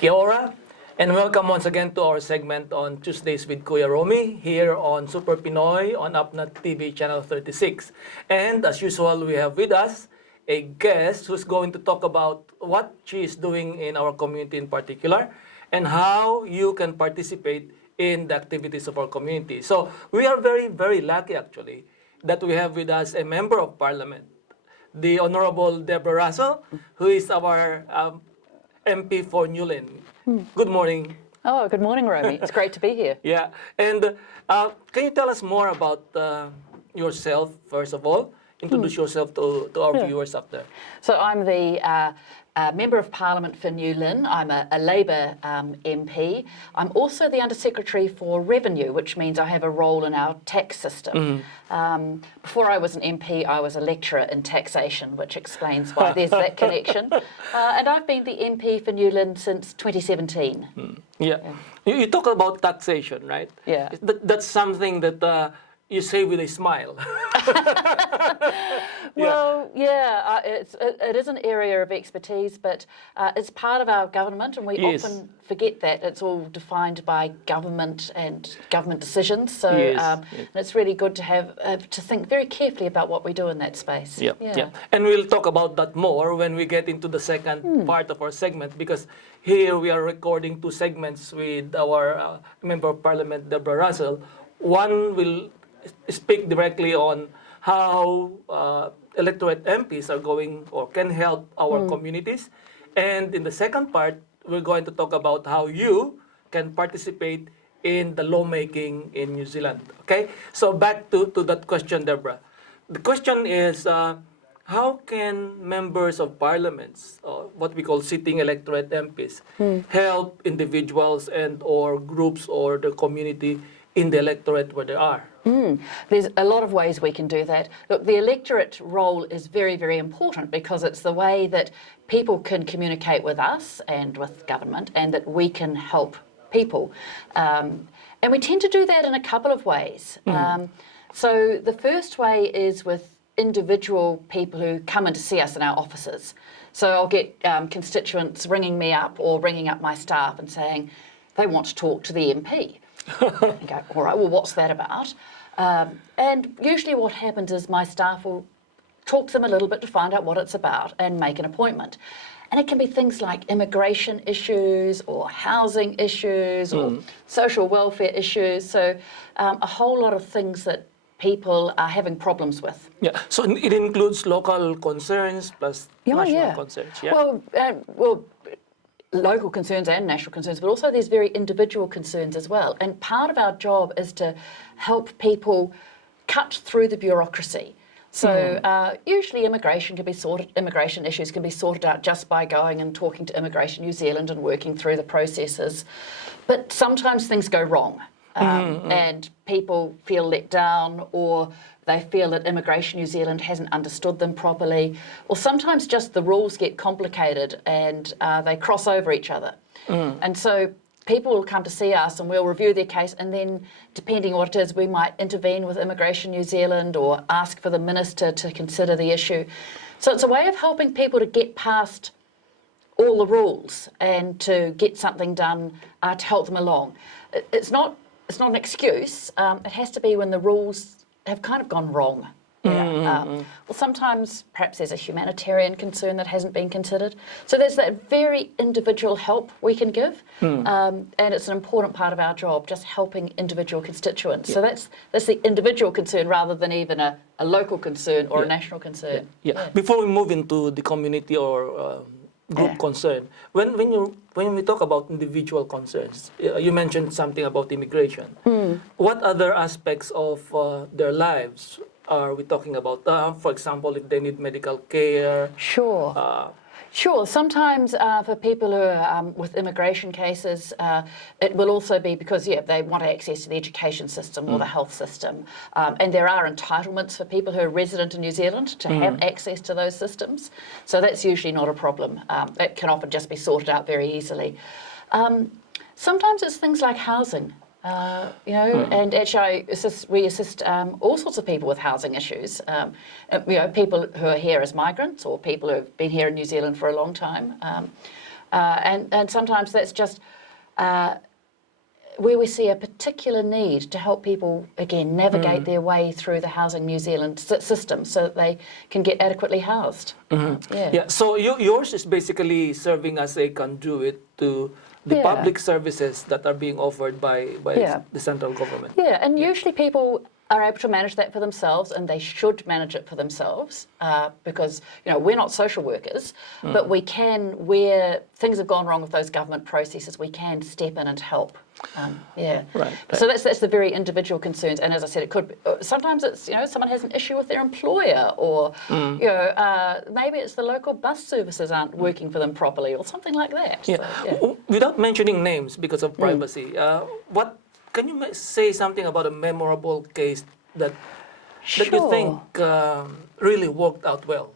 Kia ora, and welcome once again to our segment on Tuesdays with Kuya Romy here on Super Pinoy on Upnat TV channel 36. And as usual, we have with us a guest who's going to talk about what she is doing in our community in particular and how you can participate in the activities of our community. So we are very, very lucky actually that we have with us a member of parliament, the Honorable Deborah, who is our MP for Newlyn. Good morning. Oh, good morning, Romy. It's great to be here. Yeah, and can you tell us more about yourself, first of all? Introduce yourself to our viewers up there. So I'm the Member of Parliament for Newlyn. I'm a Labour MP. I'm also the Under-Secretary for Revenue, which means I have a role in our tax system. Before I was an MP, I was a lecturer in taxation, which explains why there's that connection. And I've been the MP for Newlyn since 2017. Yeah. You talk about taxation, right? Yeah. That's something that you say with a smile. Well, yeah, it is an area of expertise, but it's part of our government, and we often forget that it's all defined by government and government decisions. So it's really good to have to think very carefully about what we do in that space. Yeah. And we'll talk about that more when we get into the second part of our segment, because here we are recording two segments with our Member of Parliament, Deborah Russell. One will speak directly on how electorate MPs are going or can help our communities. And in the second part, we're going to talk about how you can participate in the lawmaking in New Zealand. Okay? So back to that question, Deborah. The question is, how can members of parliaments, what we call sitting electorate MPs, help individuals and or groups or the community in the electorate where they are? There's a lot of ways we can do that. Look, the electorate role is very, very important because it's the way that people can communicate with us and with government, and that we can help people. And we tend to do that in a couple of ways. So the first way is with individual people who come in to see us in our offices. So I'll get constituents ringing me up or ringing up my staff and saying they want to talk to the MP. And go, all right, well, what's that about? And usually what happens is my staff will talk to them a little bit to find out what it's about and make an appointment. And it can be things like immigration issues or housing issues or social welfare issues. So a whole lot of things that people are having problems with. Yeah, so it includes local concerns plus national concerns. Yeah. Well, local concerns and national concerns, but also there's very individual concerns as well. And part of our job is to help people cut through the bureaucracy. So usually immigration issues can be sorted out just by going and talking to Immigration New Zealand and working through the processes. But sometimes things go wrong. And people feel let down, or they feel that Immigration New Zealand hasn't understood them properly, or sometimes just the rules get complicated and they cross over each other. And so people will come to see us and we'll review their case, and then depending on what it is, we might intervene with Immigration New Zealand or ask for the Minister to consider the issue. So it's a way of helping people to get past all the rules and to get something done to help them along. It's not an excuse. It has to be when the rules have kind of gone wrong. Well, sometimes perhaps there's a humanitarian concern that hasn't been considered. So there's that very individual help we can give, and it's an important part of our job, just helping individual constituents. So that's the individual concern rather than even a local concern or a national concern. Before we move into the community or group concern, when we talk about individual concerns, you mentioned something about immigration. What other aspects of their lives are we talking about? For example, if they need medical care. Sure. Sometimes for people who are with immigration cases, it will also be because, they want access to the education system or the health system. And there are entitlements for people who are resident in New Zealand to have access to those systems. So that's usually not a problem. That can often just be sorted out very easily. Sometimes it's things like housing. And actually we assist all sorts of people with housing issues. People who are here as migrants or people who have been here in New Zealand for a long time. And sometimes that's just where we see a particular need to help people, again, navigate their way through the Housing New Zealand system so that they can get adequately housed. Yeah, so yours is basically serving as a conduit to the public services that are being offered by the central government. Yeah, and usually people are able to manage that for themselves, and they should manage it for themselves because, you know, we're not social workers, but we can, where things have gone wrong with those government processes, we can step in and help. Right. So that's the very individual concerns, and as I said, it could be, sometimes it's, you know, someone has an issue with their employer, or you know, maybe it's the local bus services aren't working for them properly, or something like that. Yeah. So, Without mentioning names because of privacy, what can you say something about a memorable case that you think really worked out well?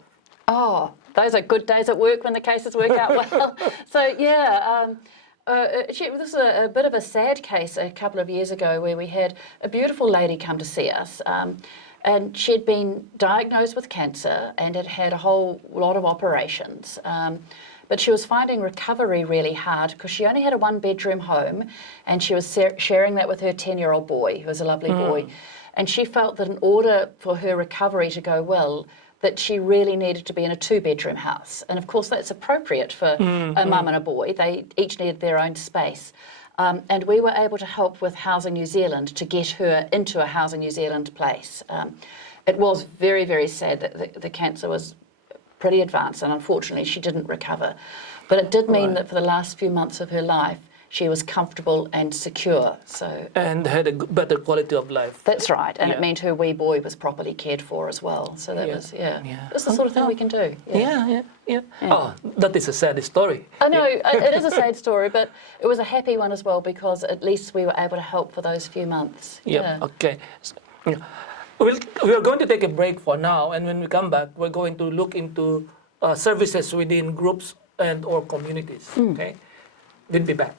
Oh, those are good days at work when the cases work out well. So yeah. This is a bit of a sad case a couple of years ago where we had a beautiful lady come to see us, and she'd been diagnosed with cancer and had had a whole lot of operations. But she was finding recovery really hard because she only had a one-bedroom home, and she was sharing that with her 10-year-old boy, who was a lovely boy. And she felt that in order for her recovery to go well, that she really needed to be in a two-bedroom house. And of course that's appropriate for a mum and a boy. They each needed their own space. And we were able to help with Housing New Zealand to get her into a Housing New Zealand place. It was very, very sad that the cancer was pretty advanced, and unfortunately she didn't recover. But it did mean that for the last few months of her life, she was comfortable and secure. And had a better quality of life. That's right, and it meant her wee boy was properly cared for as well. So that was, that's the sort of thing we can do. Yeah. Oh, that is a sad story. I know, it is a sad story, but it was a happy one as well because at least we were able to help for those few months. Okay. We are going to take a break for now, and when we come back, we're going to look into services within groups and or communities. Okay, we'll be back.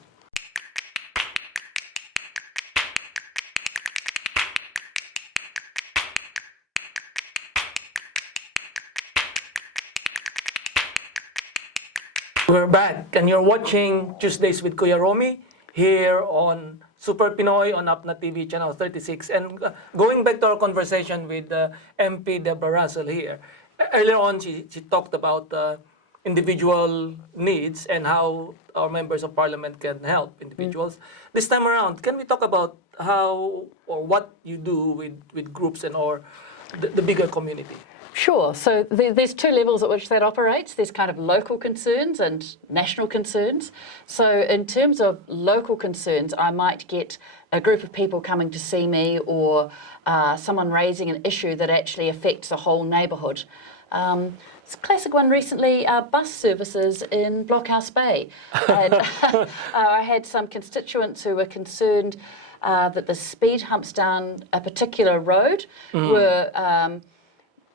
We're back, and you're watching Tuesdays with Kuya Romy here on Super Pinoy on Apna TV channel 36. And going back to our conversation with MP Deborah Russell here, earlier on she talked about individual needs and how our members of parliament can help individuals. This time around, can we talk about how or what you do with groups and or the bigger community? Sure. So there's two levels at which that operates. There's kind of local concerns and national concerns. So in terms of local concerns, I might get a group of people coming to see me, or someone raising an issue that actually affects a whole neighbourhood. It's a classic one recently, bus services in Blockhouse Bay. And I had some constituents who were concerned that the speed humps down a particular road were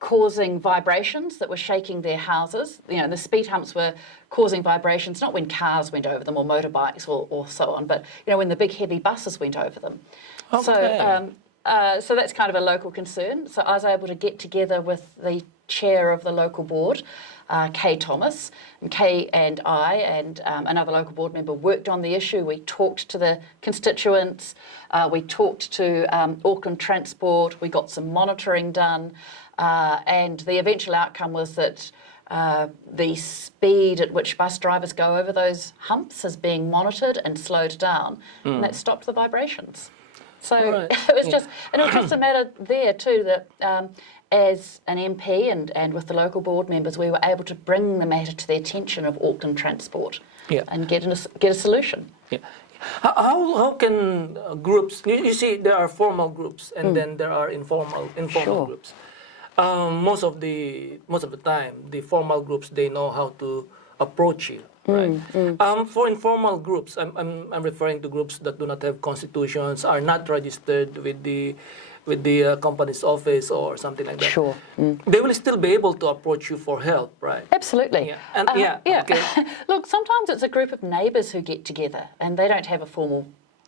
causing vibrations that were shaking their houses. You know, the speed humps were causing vibrations, not when cars went over them or motorbikes or so on, but, you know, when the big heavy buses went over them. Okay. So that's kind of a local concern. So I was able to get together with the chair of the local board, Kay Thomas, and Kay and I and another local board member worked on the issue. We talked to the constituents, we talked to Auckland Transport, we got some monitoring done, and the eventual outcome was that the speed at which bus drivers go over those humps is being monitored and slowed down, and that stopped the vibrations. So it was just, and it was just a matter there too that as an MP and with the local board members, we were able to bring the matter to the attention of Auckland Transport and get a solution. Yeah. How can groups? You see, there are formal groups and then there are informal groups. Most of the time, the formal groups, they know how to approach you. Right. For informal groups, I'm referring to groups that do not have constitutions, are not registered with the company's office or something like that. Sure. They will still be able to approach you for help, right? Absolutely. Yeah. And okay. Look, sometimes it's a group of neighbours who get together and they don't have a formal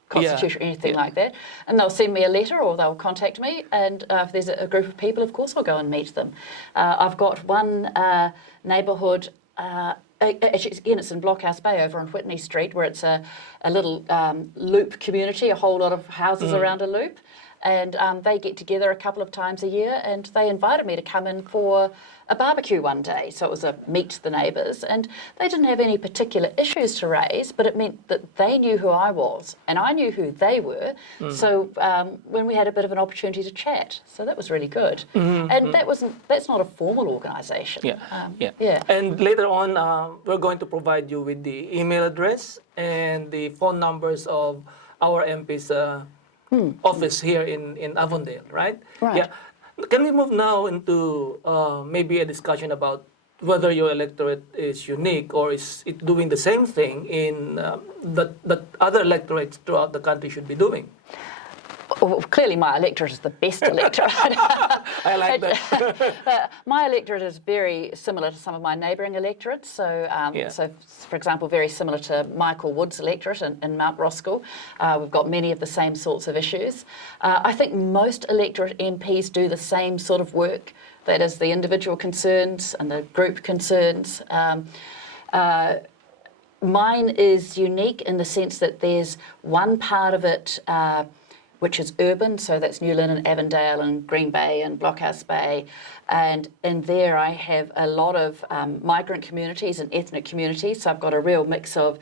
constitution or anything like that, and they'll send me a letter or they'll contact me, and if there's a group of people, of course I'll go and meet them. I've got one neighbourhood. actually, again, it's in Blockhouse Bay over on Whitney Street, where it's a little loop community, a whole lot of houses around a loop. And they get together a couple of times a year, and they invited me to come in for a barbecue one day. So it was a meet the neighbours, and they didn't have any particular issues to raise, but it meant that they knew who I was, and I knew who they were. So when we had a bit of an opportunity to chat, so that was really good. And that's not a formal organisation. Yeah. And later on, we're going to provide you with the email address and the phone numbers of our MP's office here in Avondale, right? Right. Yeah. Can we move now into maybe a discussion about whether your electorate is unique or is it doing the same thing in that other electorates throughout the country should be doing? Well, clearly my electorate is the best electorate. I like that. My electorate is very similar to some of my neighbouring electorates. So, so, for example, very similar to Michael Wood's electorate in Mount Roskill. We've got many of the same sorts of issues. I think most electorate MPs do the same sort of work. That is the individual concerns and the group concerns. Mine is unique in the sense that there's one part of it which is urban, so that's New Lynn and Avondale and Green Bay and Blockhouse Bay. And in there I have a lot of migrant communities and ethnic communities, so I've got a real mix of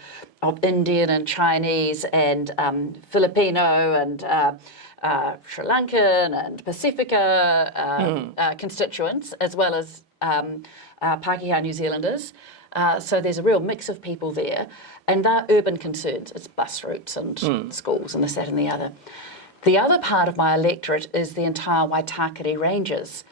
Indian and Chinese and Filipino and Sri Lankan and Pacifica constituents, as well as Pākehā New Zealanders. So there's a real mix of people there, and they're urban concerns. It's bus routes and schools and this, that and the other. The other part of my electorate is the entire Waitakere Ranges,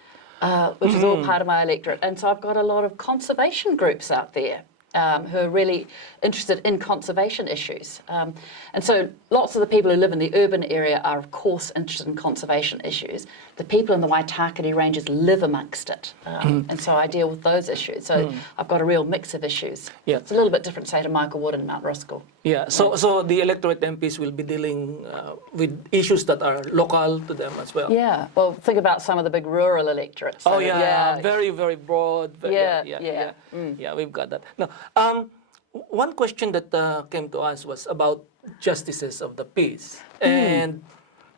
which is all part of my electorate. And so I've got a lot of conservation groups out there who are really interested in conservation issues. And so lots of the people who live in the urban area are, of course, interested in conservation issues. The people in the Waitakere Ranges live amongst it. And so I deal with those issues. So I've got a real mix of issues. Yeah. It's a little bit different, say, to Michael Wood and Mount Roskill. Yeah, so the electorate MPs will be dealing with issues that are local to them as well. Yeah, well, think about some of the big rural electorates. Oh, yeah, very, very broad. Yeah, we've got that. Now, one question that came to us was about justices of the peace and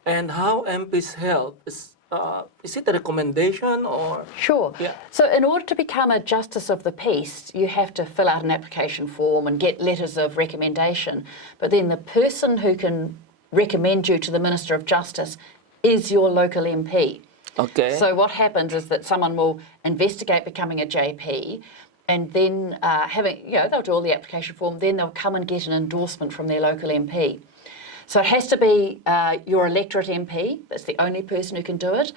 how MPs help. Is it a recommendation or? Sure. Yeah. So in order to become a Justice of the Peace, you have to fill out an application form and get letters of recommendation. But then the person who can recommend you to the Minister of Justice is your local MP. Okay. So what happens is that someone will investigate becoming a JP, and then they'll do all the application form, then they'll come and get an endorsement from their local MP. So it has to be your electorate MP. That's the only person who can do it.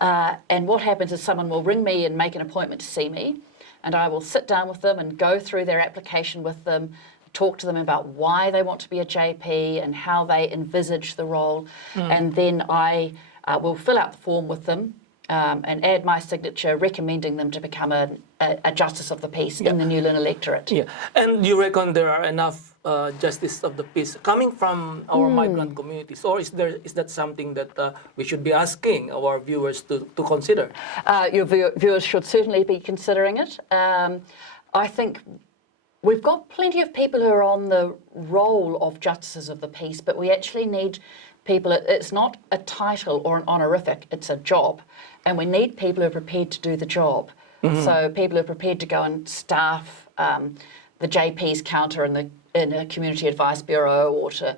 And what happens is someone will ring me and make an appointment to see me, and I will sit down with them and go through their application with them, talk to them about why they want to be a JP and how they envisage the role. And then I will fill out the form with them and add my signature recommending them to become a Justice of the Peace in the New Lynn electorate. Yeah, and you reckon there are enough Justice of the Peace coming from our migrant communities, or is that something that we should be asking our viewers to consider? Your viewers should certainly be considering it. I think we've got plenty of people who are on the role of Justices of the Peace, but we actually need people. It's not a title or an honorific, it's a job, and we need people who are prepared to do the job. So people who are prepared to go and staff the JP's counter in a community advice bureau, or to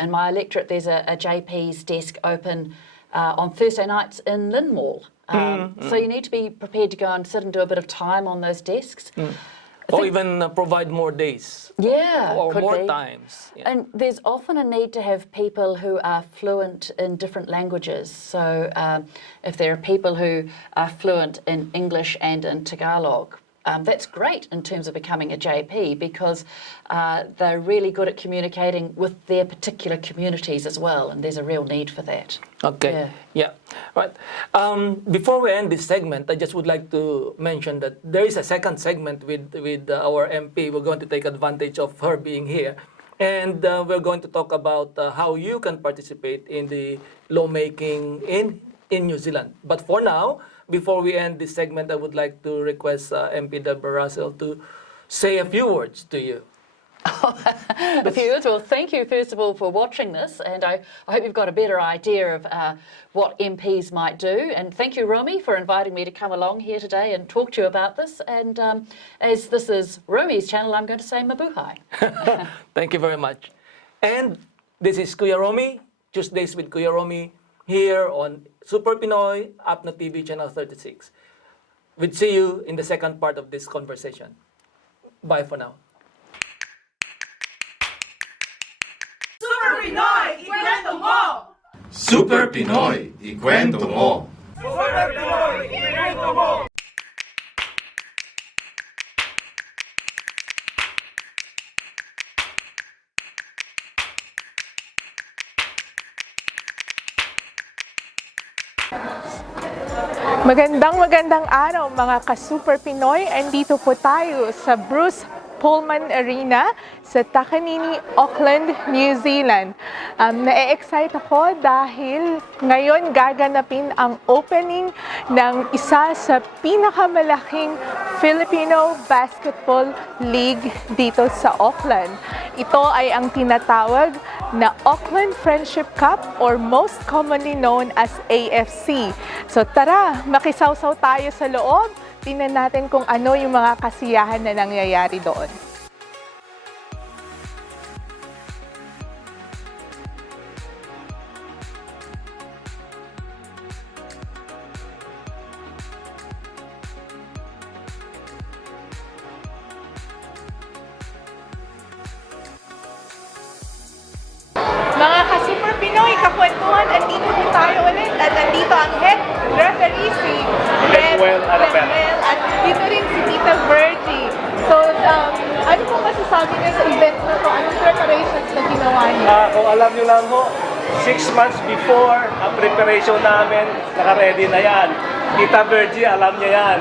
in my electorate there's a JP's desk open on Thursday nights in Lynn Mall. So you need to be prepared to go and sit and do a bit of time on those desks. Or even provide more days. Yeah, or could more be. times. Yeah. And there's often a need to have people who are fluent in different languages. So if there are people who are fluent in English and in Tagalog, that's great in terms of becoming a JP, because they're really good at communicating with their particular communities as well, and there's a real need for that. Okay. Yeah. Right. Before we end this segment, I just would like to mention that there is a second segment with our MP. We're going to take advantage of her being here, and we're going to talk about how you can participate in the lawmaking in New Zealand. But for now, before we end this segment, I would like to request MP Deborah Russell say a few words to you. The viewers, well, thank you first of all for watching this, and I hope you've got a better idea of what MPs might do. And thank you, Romy, for inviting me to come along here today and talk to you about this. And as this is Romy's channel, I'm going to say mabuhay. Thank you very much. And this is Kuya Romy, Tuesdays with Kuya Romy, here on Super Pinoy, Apna TV Channel 36. We'll see you in the second part of this conversation. Bye for now. Super Pinoy, ikwento mo! Super Pinoy, ikwento mo! Super Pinoy, ikwento mo! Magandang araw mga ka-Super Pinoy. Andito po tayo sa Bruce Pullman Arena sa Takanini, Auckland, New Zealand. Na-excite ako dahil ngayon gaganapin ang opening ng isa sa pinakamalaking Filipino Basketball League dito sa Auckland. Ito ay ang tinatawag na Auckland Friendship Cup or most commonly known as AFC. So tara, makisawsaw tayo sa loob. Tingnan natin kung ano yung mga kasiyahan na nangyayari doon. Mga ka-Super Pinoy, kakwentuhan, andito po tayo ulit at andito ang head referee si Lemuel Arabel. at dito rin si Tita Virgie. So, ano po masasabi niyo sa event na to? Anong preparations na ginawa niyo? Kung alam nyo lang ho, 6 months before ang preparation namin, naka-ready na yan. Tita Virgie, alam niya yan.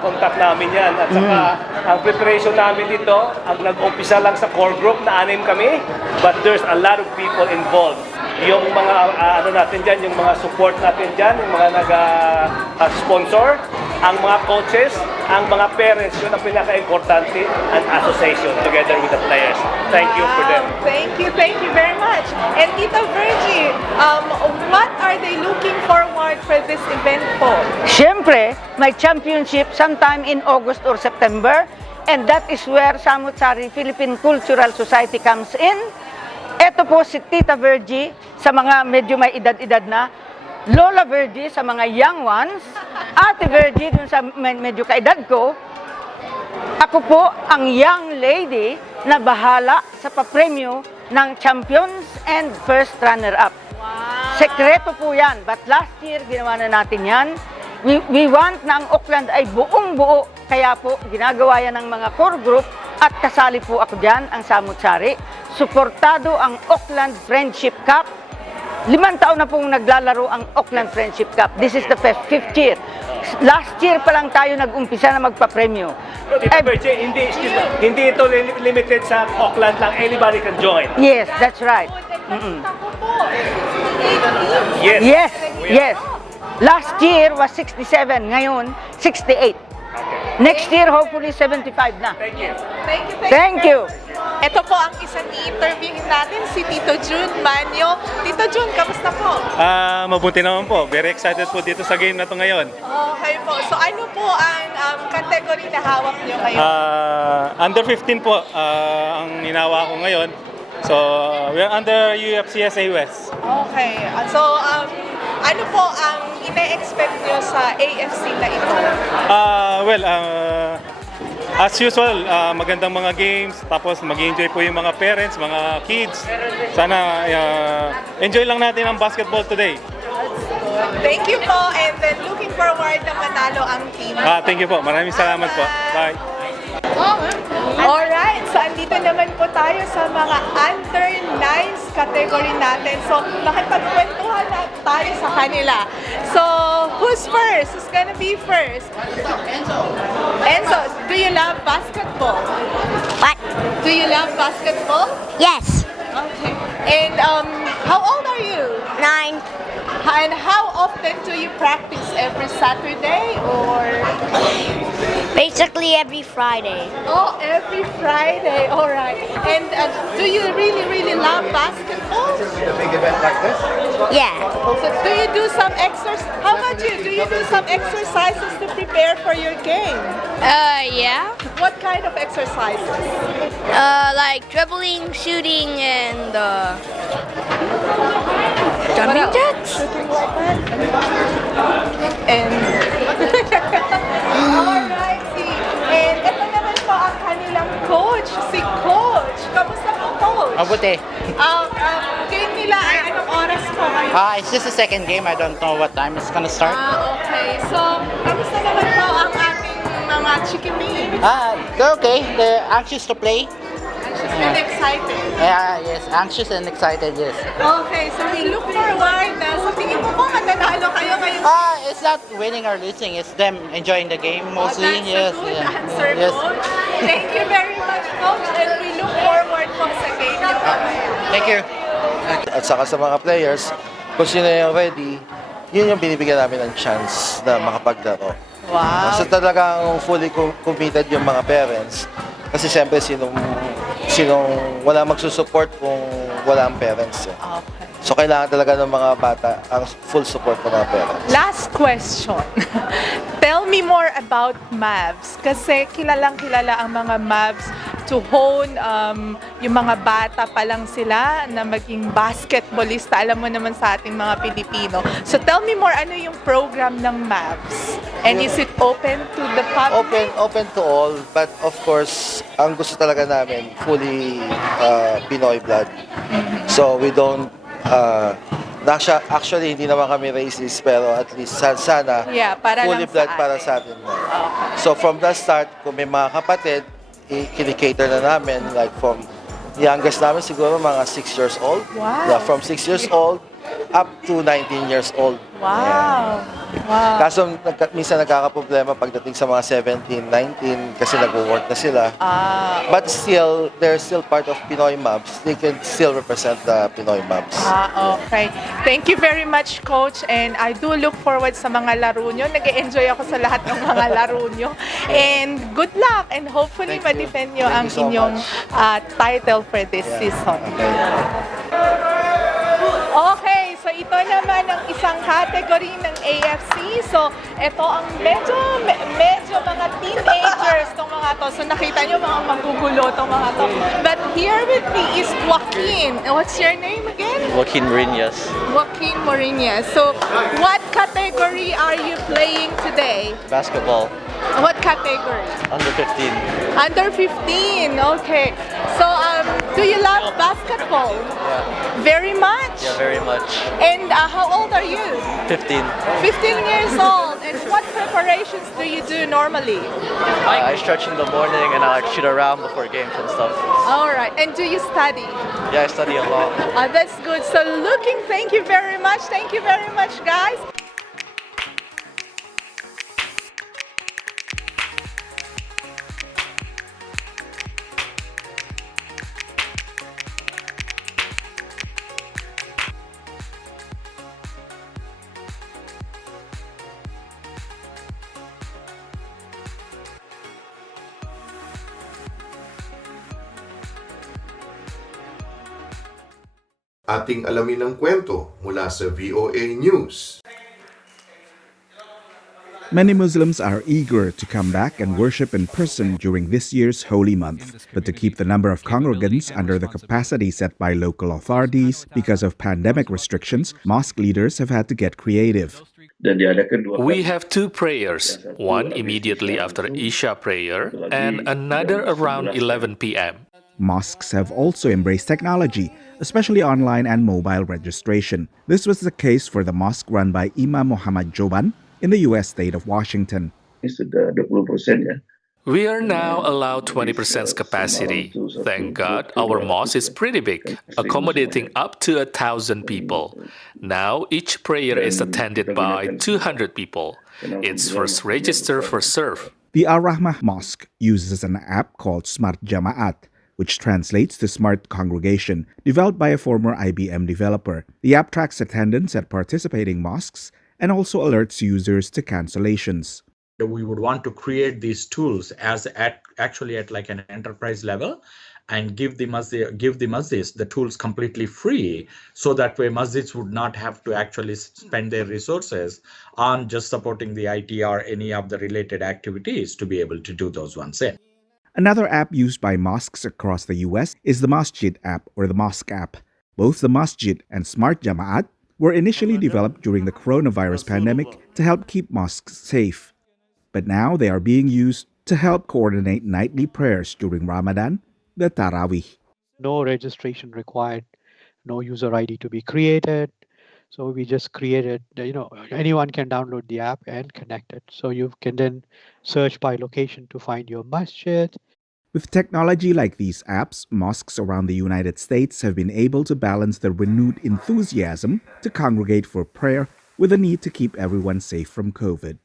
Contact namin yan. At saka, ang preparation namin dito, ang nag-umpisa lang sa core group na 6 kami, but there's a lot of people involved. Yung mga ano natin dyan, yung mga support natin dyan, yung mga nag-sponsor, ang mga coaches, ang mga parents, yun ang pinaka-importante, and association together with the players. Thank you for them. Thank you very much. And Tita Virgie, what are they looking forward for this event po? Siyempre, may championship sometime in August or September, and that is where Samut-Sari Philippine Cultural Society comes in. Ito po si Tita Virgie sa mga medyo may edad-edad na, Lola Virgie sa mga young ones, Ate Virgie dun sa medyo kaedad ko. Ako po ang young lady na bahala sa papremyo ng champions and first runner-up. Sekreto po yan, but last year ginawa na natin yan. We want na ang Auckland ay buong-buo, kaya po ginagawa yan ng mga core group at kasali po ako dyan, ang Samut-Sari. Suportado ang Auckland Friendship Cup. 5 taon na pong naglalaro ang Auckland Friendship Cup. This is the 5th year. Last year pa lang tayo nag-umpisa na magpa-premyo. Tita Virgie, hindi ito limited sa Auckland lang. Anybody can join. Yes, that's right. Yes. Last year was 67, ngayon 68. Next year, hopefully 75 na. Thank you. Thank you. Ito po ang isang i-interviewin natin, si Tito Jun Manyo. Tito Jun, kamusta po? Mabuti naman po. Very excited po dito sa game na to ngayon. Okay po. So ano po ang category na hawak niyo ngayon? Under 15 po ang hinawa ko ngayon. So, we're under UFCSA West. Okay. So, ano po ang ine-expect niyo sa AFC na ito? As usual, magandang mga games, tapos mag-enjoy po yung mga parents, mga kids. Sana enjoy lang natin ang basketball today. Thank you po, and then looking forward na manalo ang team. Thank you po. Maraming salamat po. Bye. Alright, so andito naman po tayo sa mga under 9s category natin. So, makipagkwentuhan na tayo sa kanila. So, who's first? Who's gonna be first? Enzo, do you love basketball? What? Do you love basketball? Yes. Okay. And how old are you? 9. And how often do you practice? Every Saturday or? Basically every Friday. Oh, every Friday. All right. And do you really love basketball? Yeah. So do you do some exercise? How about you? Do you do some exercises to prepare for your game? Yeah. What kind of exercises? Like dribbling, shooting, and What jumping else? jacks. Shooting like that? And alright, see. And ito naman po ang kanilang coach, si Coach. Kamusta po, Coach? Mabuti. Game nila ay anong oras po ngayon? It's just the second game. I don't know what time it's gonna start. Okay. So, kamusta naman po ang ating mga chikimin? They're okay. They're anxious to play. She's been excited. Yeah, yes, anxious and excited, yes. Okay, so we look forward na sa tingin mo po mananalo kayo ngayong It's not winning or losing. It's them enjoying the game mostly. That's yes, a good yeah. answer, Yes. Coach. Thank you very much, Coach, and we look forward po sa game niyo mamaya. Thank you. At saka sa mga players, kung sino yung ready, yun yung binibigyan namin ng chance na makapaglaro. Wow. So talagang fully committed yung mga parents. Kasi siyempre sinong wala magsusupport kung wala ang parents. Okay. So kailangan talaga ng mga bata ang full support ng mga parents. Last question. Tell me more about Mavs. Kasi kilalang-kilala ang mga Mavs to hone yung mga bata pa lang sila na maging basketballista. Alam mo naman sa ating mga Pilipino. So tell me more, ano yung program ng Mavs? And is it open to the public? Open to all, but of course, ang gusto talaga namin fully Pinoy blood. So we don't actually hindi naman kami racist, pero at least sana Yeah, para fully lang blood sa para atin. sa atin. So from the start, kung may mga kapatid, kinikater na namin, like from youngest namin siguro mga 6 years old. Wow. Yeah, from 6 years old up to 19 years old. Wow. Wow. Kaso minsan nagkakaproblema pagdating sa mga 17, 19 kasi nag-work na sila. But still, they're still part of Pinoy Mavs. They can still represent the Pinoy Mavs. Okay. Thank you very much, Coach. And I do look forward sa mga laro nyo. Nag-enjoy ako sa lahat ng mga laro nyo. And good luck. And hopefully, Thank you. ma-defend nyo Thank ang you so inyong title for this season. Okay, so ito naman ang isang category ng AFC. So, ito ang medyo mga teenagers tong mga to. So, nakita nyo mga magugulo tong mga to. But here with me is Joaquin. What's your name again? Joaquin Rinyas. Joaquin Moriñas. So, what category are you playing today? Basketball. What category? Under 15. Under 15, okay. So, do you love basketball? Yeah. Very much? Yeah, very much. And how old are you? 15. 15 years old. And what preparations do you do normally? I stretch in the morning and I like shoot around before games and stuff. All right. And do you study? Yeah, I study a lot. That's good. So, thank you very much. Thank you very much, guys. Ating alamin ang kwento mula sa VOA News. Many Muslims are eager to come back and worship in person during this year's holy month. But to keep the number of congregants under the capacity set by local authorities because of pandemic restrictions, mosque leaders have had to get creative. We have two prayers, one immediately after Isha prayer and another around 11 p.m. Mosques have also embraced technology, especially online and mobile registration. This was the case for the mosque run by Imam Muhammad Joban in the U.S. state of Washington. We are now allowed 20% capacity. Thank God, our mosque is pretty big, accommodating up to 1,000 people. Now, each prayer is attended by 200 people. It's first register, first serve. The Ar-Rahmah Mosque uses an app called Smart Jama'at, which translates to Smart Congregation, developed by a former IBM developer. The app tracks attendance at participating mosques and also alerts users to cancellations. We would want to create these tools actually at like an enterprise level and give the masjids the tools completely free, so that way masjids would not have to actually spend their resources on just supporting the IT or any of the related activities to be able to do those ones in. Another app used by mosques across the US is the Masjid app or the Mosque app. Both the Masjid and Smart Jamaat were initially developed during the coronavirus pandemic to help keep mosques safe. But now they are being used to help coordinate nightly prayers during Ramadan, the Tarawih. No registration required, no user ID to be created. So we just created, anyone can download the app and connect it. So you can then search by location to find your masjid. With technology like these apps, mosques around the United States have been able to balance their renewed enthusiasm to congregate for prayer with the need to keep everyone safe from COVID.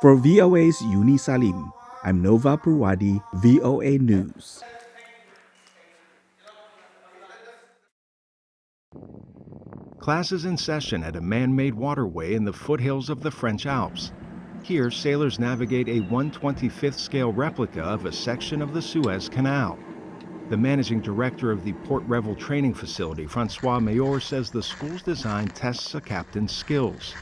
For VOA's Yuni Salim, I'm Nova Purwadi, VOA News. Class is in session at a man-made waterway in the foothills of the French Alps. Here, sailors navigate a 1/25th scale replica of a section of the Suez Canal. The managing director of the Port Revel training facility, Francois Mayor, says the school's design tests a captain's skills.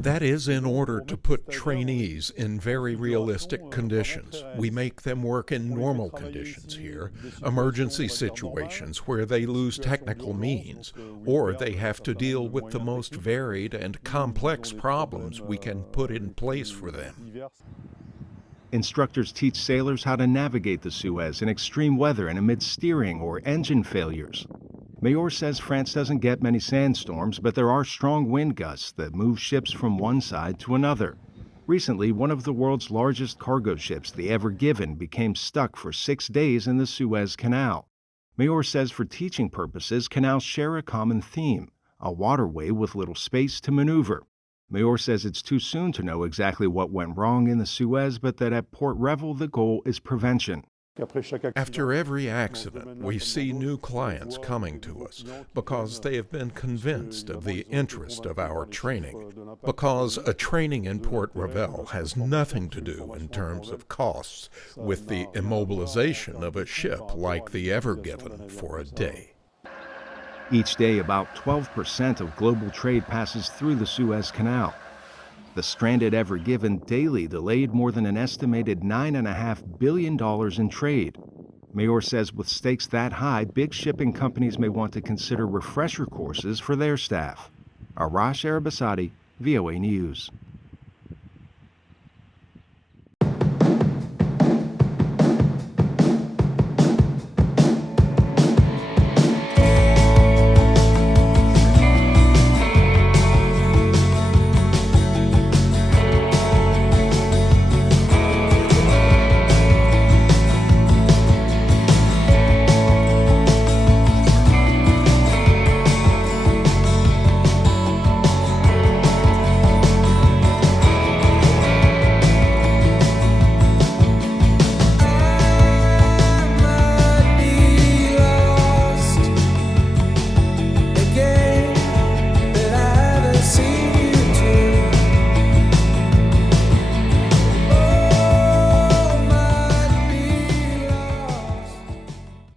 That is in order to put trainees in very realistic conditions. We make them work in normal conditions here, emergency situations where they lose technical means, or they have to deal with the most varied and complex problems we can put in place for them. Instructors teach sailors how to navigate the Suez in extreme weather and amid steering or engine failures. Mayor says France doesn't get many sandstorms, but there are strong wind gusts that move ships from one side to another. Recently, one of the world's largest cargo ships, the Ever Given, became stuck for 6 days in the Suez Canal. Mayor says for teaching purposes, canals share a common theme, a waterway with little space to maneuver. Mayor says it's too soon to know exactly what went wrong in the Suez, but that at Port Revel the goal is prevention. After every accident, we see new clients coming to us because they have been convinced of the interest of our training. Because a training in Port Revel has nothing to do in terms of costs with the immobilization of a ship like the Ever Given for a day. Each day, about 12% of global trade passes through the Suez Canal. The stranded Ever Given daily delayed more than an estimated $9.5 billion in trade. Mayor says with stakes that high, big shipping companies may want to consider refresher courses for their staff. Arash Arabasadi, VOA News.